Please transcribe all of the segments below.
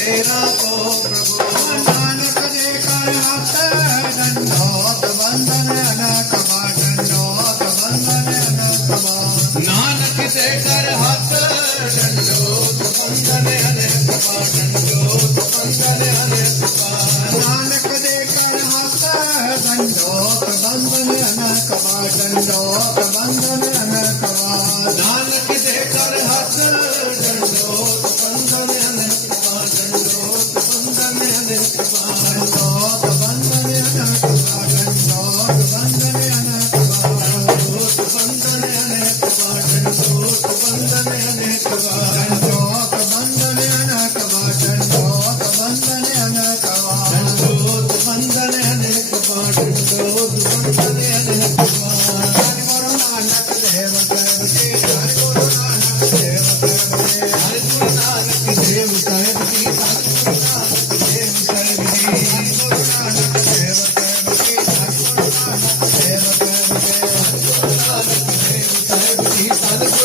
तेरा को प्रभु नानक जे करत दंडोत बंधन अनक दंडोत बंधन अनक नानक जे करत दंडोत बंधन अनक दंडोत बंधन अनक नानक जे करत दंडोत बंधन अनक दंडोत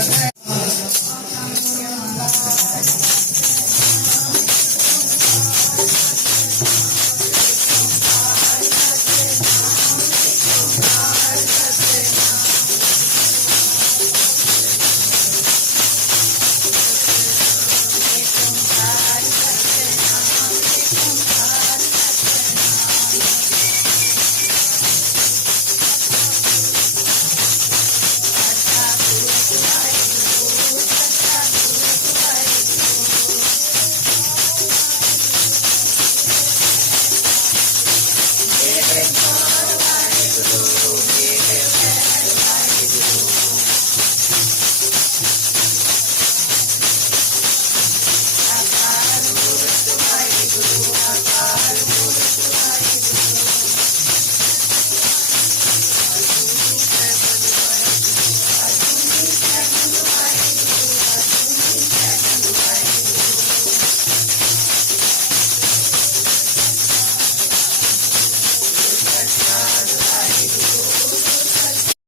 last